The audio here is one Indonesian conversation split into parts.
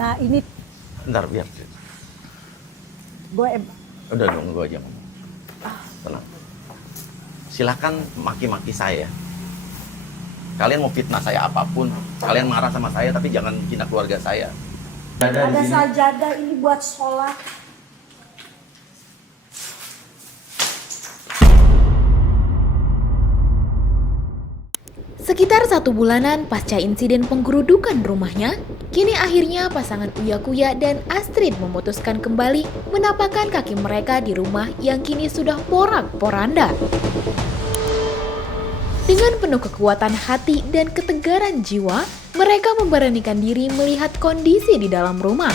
Nah ini Bentar, biar. gue Udah dong, gue aja ngomong. Tenang. Silahkan maki-maki saya. Kalian mau fitnah saya apapun, kalian marah sama saya, tapi jangan hina keluarga saya. ada sajadah ini buat sholat. Sekitar 1 bulanan pasca insiden penggerudukan rumahnya, kini akhirnya pasangan Uya Kuya dan Astrid memutuskan kembali menapakkan kaki mereka di rumah yang kini sudah porak-poranda. Dengan penuh kekuatan hati dan ketegaran jiwa, mereka memberanikan diri melihat kondisi di dalam rumah.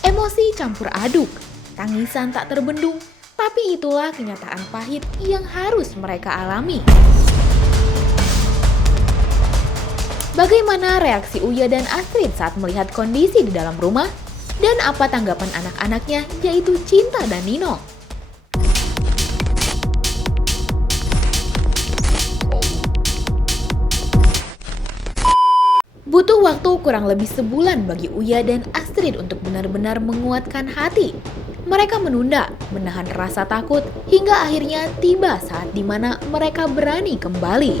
Emosi campur aduk, tangisan tak terbendung, tapi itulah kenyataan pahit yang harus mereka alami. Bagaimana reaksi Uya dan Astrid saat melihat kondisi di dalam rumah? Dan apa tanggapan anak-anaknya, yaitu Cinta dan Nino? Butuh waktu kurang lebih sebulan bagi Uya dan Astrid untuk benar-benar menguatkan hati. Mereka menunda, menahan rasa takut, hingga akhirnya tiba saat dimana mereka berani kembali.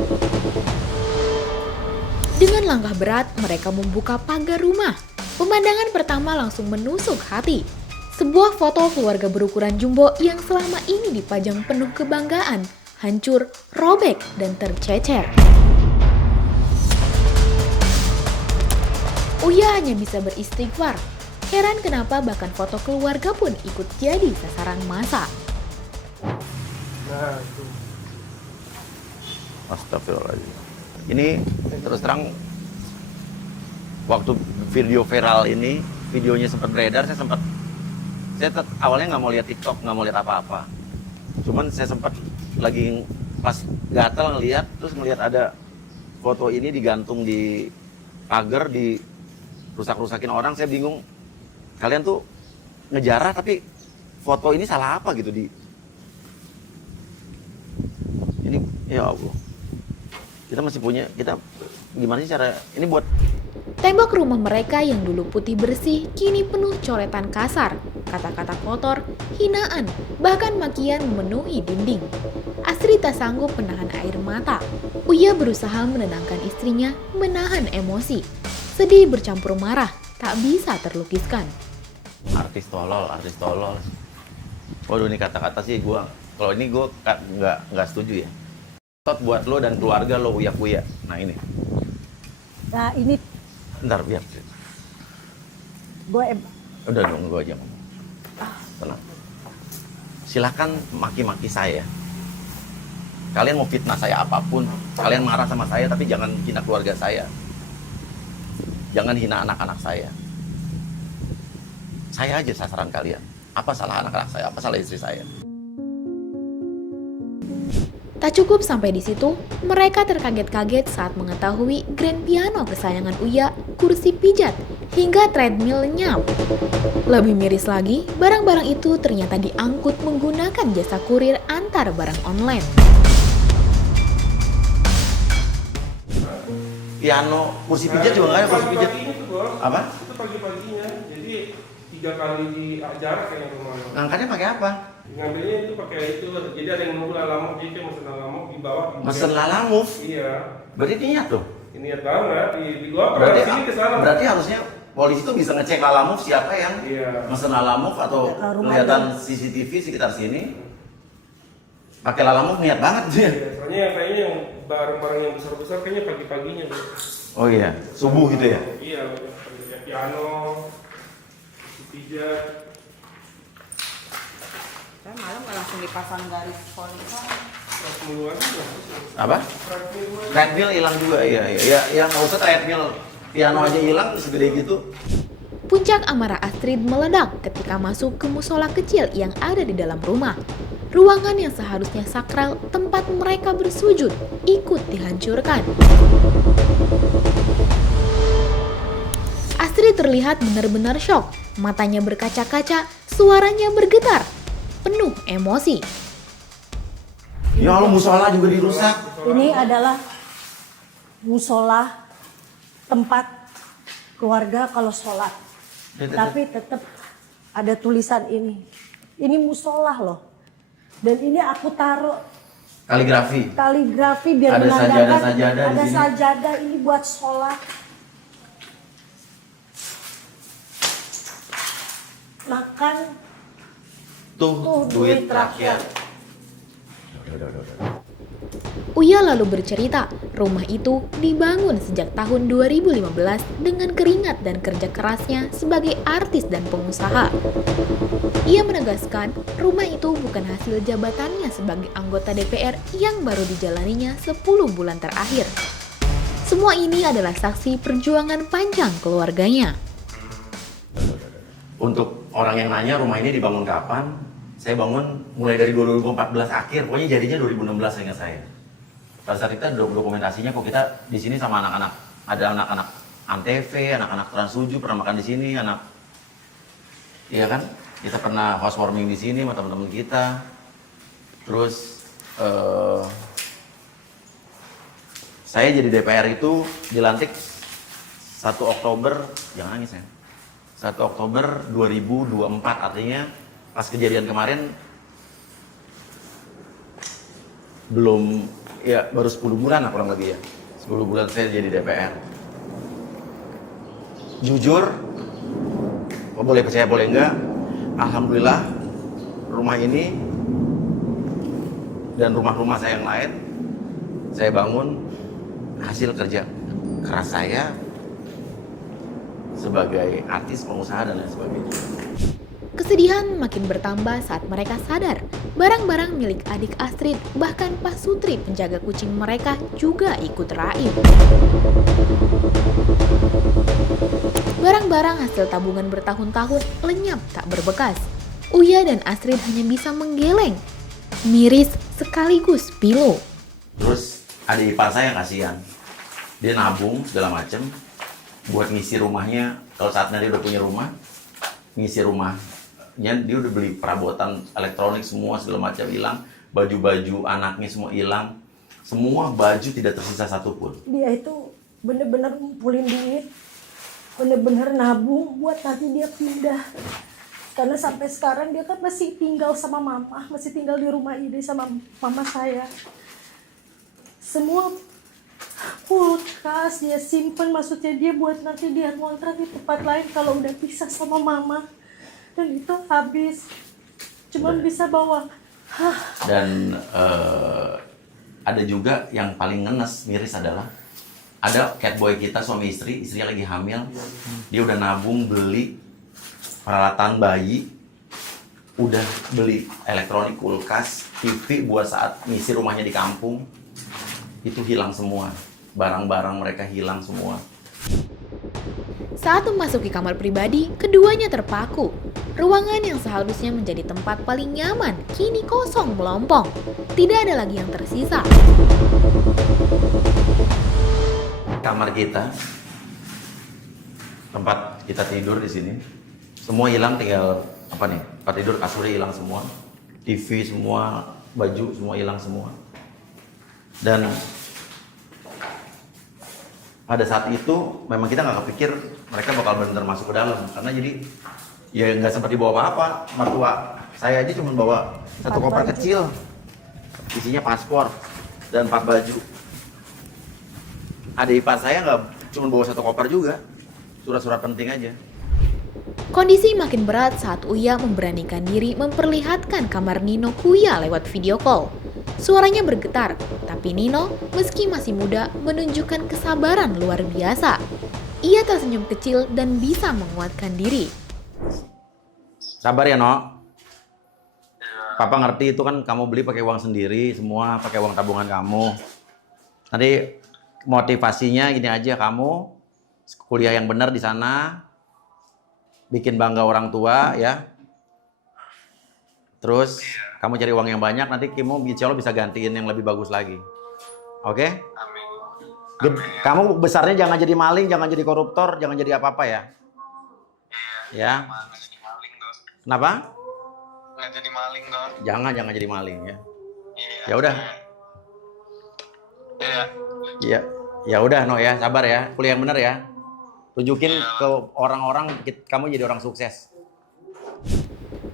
Dengan langkah berat, mereka membuka pagar rumah. Pemandangan pertama langsung menusuk hati. Sebuah foto keluarga berukuran jumbo yang selama ini dipajang penuh kebanggaan, hancur, robek, dan tercecer. Uya hanya bisa beristighfar. Heran kenapa bahkan foto keluarga pun ikut jadi sasaran massa. Nah, itu. Astagfirullahaladzim. Ini terus terang, waktu video viral ini, videonya sempat beredar, saya awalnya nggak mau lihat TikTok, nggak mau lihat apa-apa. Cuman saya sempat lagi pas gatel ngelihat, terus ngelihat ada foto ini digantung di pagar, di rusak-rusakin orang. Saya bingung, kalian tuh ngejarah tapi foto ini salah apa gitu di ini, ya Allah. Kita masih punya, gimana sih cara ini buat... Tembok rumah mereka yang dulu putih bersih kini penuh coretan kasar, kata-kata kotor, hinaan, bahkan makian memenuhi dinding. Astrid tak sanggup menahan air mata. Uya berusaha menenangkan istrinya, menahan emosi. Sedih bercampur marah, tak bisa terlukiskan. Artis tolol. Waduh, ini kata-kata sih kalau ini gue nggak setuju ya. Tot buat lo dan keluarga lo, Uya Kuya. Nah ini. Nah ini Bentar, biar. gue Udah dong, gue aja ngomong. Tenang. Silahkan maki-maki saya. Kalian mau fitnah saya apapun, kalian marah sama saya, tapi jangan hina keluarga saya. Jangan hina anak-anak saya. Saya aja sasaran kalian. Apa salah anak-anak saya? Apa salah istri saya? Tak cukup sampai di situ, mereka terkaget-kaget saat mengetahui grand piano kesayangan Uya, kursi pijat, hingga treadmill lenyap. Lebih miris lagi, barang-barang itu ternyata diangkut menggunakan jasa kurir antar barang online. Piano, kursi pijat juga nggak ada kursi pijat. Pagi-paginya tuh, Bos. Apa? Itu pagi-paginya. Jadi 3 kali di jarak kayak kemarin. Ngangkatnya pakai apa? Ngambilnya itu pakai itu. Jadi ada yang nunggu lalamove, jadi kayak mesen lalamove di bawah. Mesen lalamove? Iya. Berarti niat tuh. Ini ya banget di luar Berarti, sini ke sana. berarti harusnya polisi tuh bisa ngecek lalamove siapa yang Iya. mesen lalamove atau Ke rumah kelihatan CCTV sekitar sini. Pakai lalamove niat banget tuh ya. Iya, soalnya yang kayaknya yang barang-barang yang besar-besar kayaknya pagi-paginya. Bu. Oh iya, subuh gitu ya. Iya, kayak piano, pijat. Saya malam nggak langsung dipasang garis polisa. Muluan juga. Apa? Treadmill hilang juga, iya, nggak usah treadmill. Piano aja hilang segede gitu. Puncak amarah Astrid meledak ketika masuk ke musola kecil yang ada di dalam rumah. Ruangan yang seharusnya sakral tempat mereka bersujud ikut dihancurkan. Astrid terlihat benar-benar syok, matanya berkaca-kaca, suaranya bergetar, penuh emosi. Ya Allah, musola juga dirusak. ini adalah musola tempat keluarga kalau sholat. Tapi tetap ada tulisan ini. Ini musola loh. Dan ini aku taruh kaligrafi biar Ada menandakan sajadah-sajadah di ada sini. sajadah ini buat sholat. Makan Tuh duit terakhir. Uya lalu bercerita, rumah itu dibangun sejak tahun 2015 dengan keringat dan kerja kerasnya sebagai artis dan pengusaha. Ia menegaskan, rumah itu bukan hasil jabatannya sebagai anggota DPR yang baru dijalaninya 10 bulan terakhir. Semua ini adalah saksi perjuangan panjang keluarganya. Untuk orang yang nanya rumah ini dibangun kapan, saya bangun mulai dari 2014 akhir, pokoknya jadinya 2016 saya ingat saya. Pada saat kita dokumentasinya kok kita di sini sama anak-anak, ada anak-anak Antv, anak-anak Trans 7 pernah makan di sini, iya kan? Kita pernah housewarming di sini sama teman-teman kita. Terus saya jadi DPR itu dilantik 1 Oktober, jangan nangis ya. 1 Oktober 2024, artinya pas kejadian kemarin belum, ya baru 10 bulan lah kurang lebih ya. 10 bulan saya jadi DPR. Jujur, boleh percaya boleh enggak, alhamdulillah rumah ini dan rumah-rumah saya yang lain saya bangun hasil kerja keras saya sebagai artis, pengusaha dan lain sebagainya. Kesedihan makin bertambah saat mereka sadar barang-barang milik adik Astrid, bahkan Pak Sutri penjaga kucing mereka juga ikut raib. Barang-barang hasil tabungan bertahun-tahun lenyap tak berbekas. Uya dan Astrid hanya bisa menggeleng, miris sekaligus pilu. Terus adik ipar saya kasihan, dia nabung segala macem buat ngisi rumahnya. Kalau saatnya dia udah punya rumah, ngisi rumahnya dia udah beli perabotan elektronik semua segala macam hilang, baju-baju anaknya semua hilang, semua baju tidak tersisa satupun. Dia itu bener-bener ngumpulin duit, bener-bener nabung buat nanti dia pindah. Karena sampai sekarang dia kan masih tinggal sama mama, masih tinggal di rumah ini sama mama saya. Semua kulkas dia simpen, maksudnya dia buat nanti dia ngontrak di tempat lain kalau udah pisah sama mama. Dan itu habis, cuman bisa bawa. Dan ada juga yang paling ngenes, miris adalah ada catboy kita, suami istri, istrinya lagi hamil, dia udah nabung beli peralatan bayi, udah beli elektronik, kulkas, TV buat saat ngisi rumahnya di kampung, itu hilang semua, barang-barang mereka hilang semua. Saat memasuki kamar pribadi, keduanya terpaku. Ruangan yang seharusnya menjadi tempat paling nyaman kini kosong melompong. Tidak ada lagi yang tersisa. Kamar kita, tempat kita tidur di sini, semua hilang, tinggal apa nih? Tempat tidur, kasurnya hilang semua, TV semua, baju semua hilang semua. Dan pada saat itu memang kita nggak kepikir mereka bakal benar masuk ke dalam, karena jadi ya nggak sempat dibawa apa-apa. Mertua saya aja cuma bawa satu koper kecil, isinya paspor dan 4 baju. Adik ipar saya nggak cuma bawa satu koper juga, surat-surat penting aja. Kondisi makin berat saat Uya memberanikan diri memperlihatkan kamar Nino ke Uya lewat video call. Suaranya bergetar, tapi Nino meski masih muda menunjukkan kesabaran luar biasa. Ia tersenyum kecil dan bisa menguatkan diri. Sabar ya, No. Papa ngerti itu kan kamu beli pakai uang sendiri, semua pakai uang tabungan kamu. Nanti motivasinya gini aja, kamu kuliah yang benar di sana, bikin bangga orang tua ya. Terus kamu cari uang yang banyak, nanti kamu insya Allah bisa gantiin yang lebih bagus lagi. Oke? Amin. Kamu besarnya jangan jadi maling, jangan jadi koruptor, jangan jadi apa-apa ya. Iya. Ya. Nggak jadi maling dong. Kenapa? Nggak jadi maling dong. Jangan jadi maling ya. Iya. Ya udah. Iya. Iya. Ya udah, No ya, sabar ya. Kuliah yang benar ya. Tunjukin ke orang-orang kamu jadi orang sukses.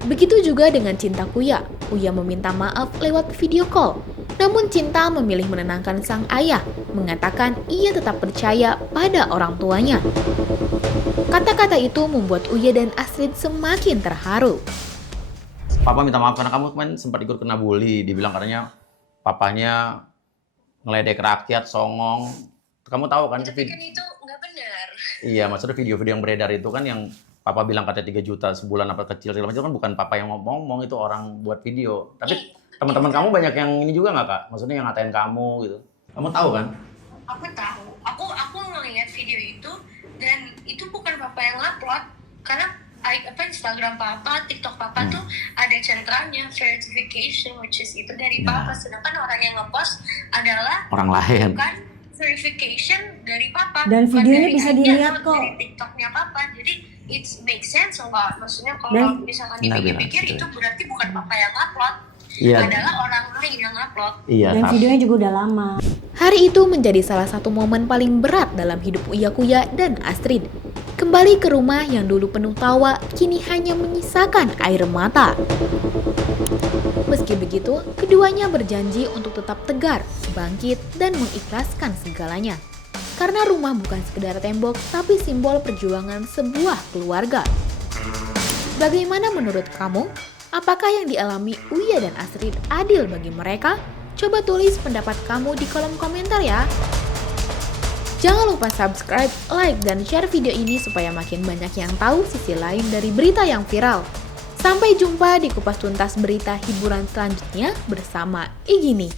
Begitu juga dengan Cinta Kuya. Uya meminta maaf lewat video call. Namun Cinta memilih menenangkan sang ayah, mengatakan ia tetap percaya pada orang tuanya. Kata-kata itu membuat Uya dan Astrid semakin terharu. Papa minta maaf karena kamu kemarin sempat ikut kena bully. Dibilang katanya papanya ngeledek rakyat, songong. Kamu tahu kan? Tapi kan itu nggak benar. Iya, maksudnya video-video yang beredar itu kan yang papa bilang katanya 3 juta sebulan apa kecil segala macam, itu kan bukan papa yang ngomong, itu orang buat video. Tapi teman-teman kamu banyak yang ini juga nggak, Kak? Maksudnya yang ngatain kamu gitu. Kamu tahu kan? Aku tahu. Aku ngelihat video itu dan itu bukan papa yang upload karena Instagram papa, TikTok papa tuh ada centralnya verification, which is itu dari papa. Sedangkan orang yang ngepost adalah Orang lain. bukan verification dari papa. Dan bukan videonya dari bisa ayah dilihat atau kok. dari TikToknya papa. Jadi it makes sense nggak? Maksudnya kalau misalkan dipikir-pikir itu berarti bukan papa yang upload. Iya. Adalah orang lain yang upload. Iya. Dan videonya juga udah lama. Hari itu menjadi salah satu momen paling berat dalam hidup Uya Kuya dan Astrid. Kembali ke rumah yang dulu penuh tawa, kini hanya menyisakan air mata. Meski begitu, keduanya berjanji untuk tetap tegar, bangkit, dan mengikhlaskan segalanya. Karena rumah bukan sekedar tembok, tapi simbol perjuangan sebuah keluarga. Bagaimana menurut kamu? Apakah yang dialami Uya dan Astrid adil bagi mereka? Coba tulis pendapat kamu di kolom komentar ya. Jangan lupa subscribe, like, dan share video ini supaya makin banyak yang tahu sisi lain dari berita yang viral. Sampai jumpa di kupas tuntas berita hiburan selanjutnya bersama Igini.